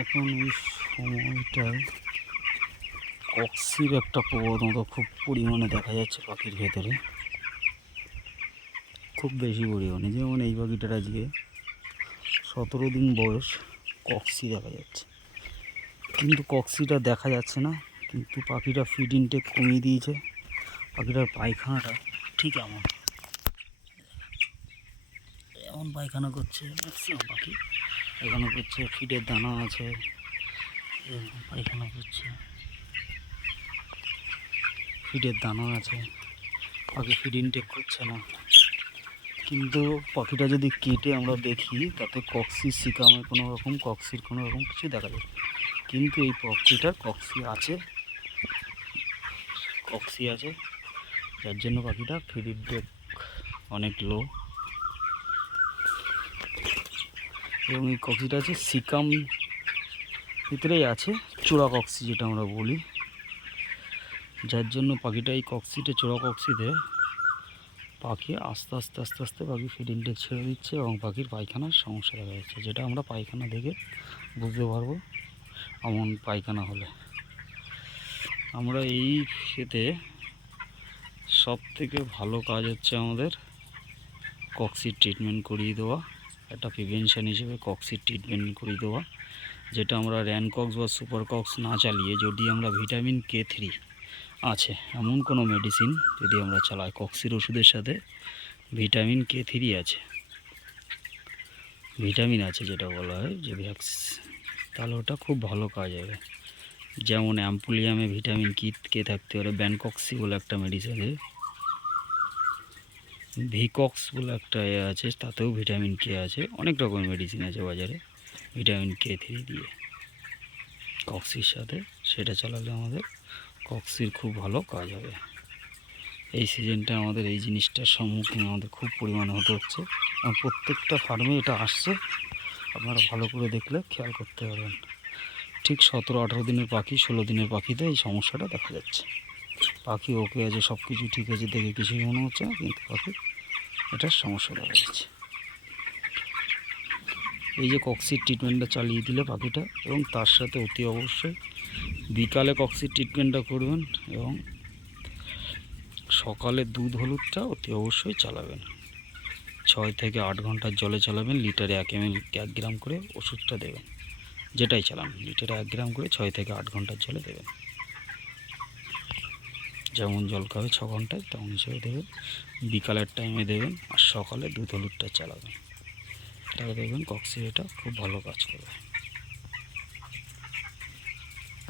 এখন এই সময়টায় কক্সির একটা প্রবণতা খুব পরিমাণে দেখা যাচ্ছে পাখির ভেতরে, খুব বেশি পরিমাণে। যেমন এই পাখিটার আজকে 17 দিন বয়স, কক্সি দেখা যাচ্ছে। কিন্তু কক্সিটা দেখা যাচ্ছে না, কিন্তু পাখিটা ফিড ইনটেক কমিয়ে দিয়েছে। পাখিটার পায়খানাটা ঠিক এমন পায়খানা করছে ম্যাক্সিমাম পাখি। এখানে করছে, ফিডের দানা আছে, পায়খানা করছে, ফিডের দানা আছে, পাখি ফিড ইনটেক করছে না। কিন্তু পাখিটা যদি কেটে আমরা দেখি, তাতে কক্সির সিকামে কোনো রকম কক্সির কোনো রকম কিছু দেখা যায়। কিন্তু এই পাখিটার কক্সি আছে, যার জন্য পাখিটা ফিড ইনটেক অনেক লো। এবং এই কক্সিটা আছে সিকাম ভিতরেই আছে, চূড়া কক্সি যেটা আমরা বলি, যার জন্য পাখিটা এই কক্সিতে, চূড়া কক্সিতে পাখি আস্তে আস্তে পাখি ফিড ইনটেক ছেড়ে দিচ্ছে এবং পাখির পায়খানার সমস্যা দেখা যাচ্ছে, যেটা আমরা পায়খানা দেখে বুঝতে পারবো। এমন পায়খানা হলে আমরা এই ক্ষেত্রে সব থেকে ভালো কাজ হচ্ছে আমাদের কক্সির ট্রিটমেন্ট করিয়ে দেওয়া। একটা প্রিভেনশন হিসেবে কক্সির ট্রিটমেন্ট করিয়ে দেওয়া, যেটা আমরা র্যানকক্স বা সুপার কক্স না চালিয়ে যদি আমরা ভিটামিন K3 আছে এমন কোনো মেডিসিন যদি আমরা চালাই, কক্সির ওষুধের সাথে ভিটামিন K3 আছে, ভিটামিন আছে যেটা বলা হয় যে ভ্যাক্স, তাহলে ওটা খুব ভালো কাজ হবে। যেমন অ্যাম্পুলিয়ামে ভিটামিন কে থাকতে পারে, ব্যানকক্সি বলে একটা মেডিসিন আছে, ভিকক্স বলে একটা আছে, তাতেও ভিটামিন K আছে। অনেক রকমের মেডিসিন আছে বাজারে ভিটামিন K3 দিয়ে কক্সির সাথে, সেটা চালালে আমাদের কক্সির খুব ভালো কাজ হবে। এই সিজনটা আমাদের এই জিনিসটার সম্মুখীন আমাদের খুব পরিমাণে হতে হচ্ছে, এবং প্রত্যেকটা ফার্মে এটা আসছে। আপনারা ভালো করে দেখলে খেয়াল করতে পারবেন। ঠিক 17-18 দিনের পাখি, 16 দিনের পাখিতে এই সমস্যাটা দেখা যাচ্ছে। পাখি ওকে আছে, সব কিছু ঠিক আছে, দেখে কিছুই মনে হচ্ছে না, কিন্তু পাখি এটার সমস্যা দেখা যাচ্ছে। এই যে কক্সির ট্রিটমেন্টটা চালিয়ে দিলে পাখিটা, এবং তার সাথে অতি অবশ্যই বিকালে কক্সির ট্রিটমেন্টটা করবেন, এবং সকালে দুধ হলুদটা অতি অবশ্যই চালাবেন। 6 থেকে 8 ঘন্টার জলে চালাবেন, লিটারে 1 ml 1 গ্রাম করে ওষুধটা দেবেন। যেটাই চালান লিটারে 1 গ্রাম করে 6 থেকে 8 ঘন্টার জলে দেবেন। যেমন জল খাবে 6 ঘন্টায় তেমন হিসেবে দেবেন, বিকালের টাইমে দেবেন, আর সকালে দুধ হলুদটা চালাবেন। তাহলে দেখবেন কক্সি এটা খুব ভালো কাজ করবে।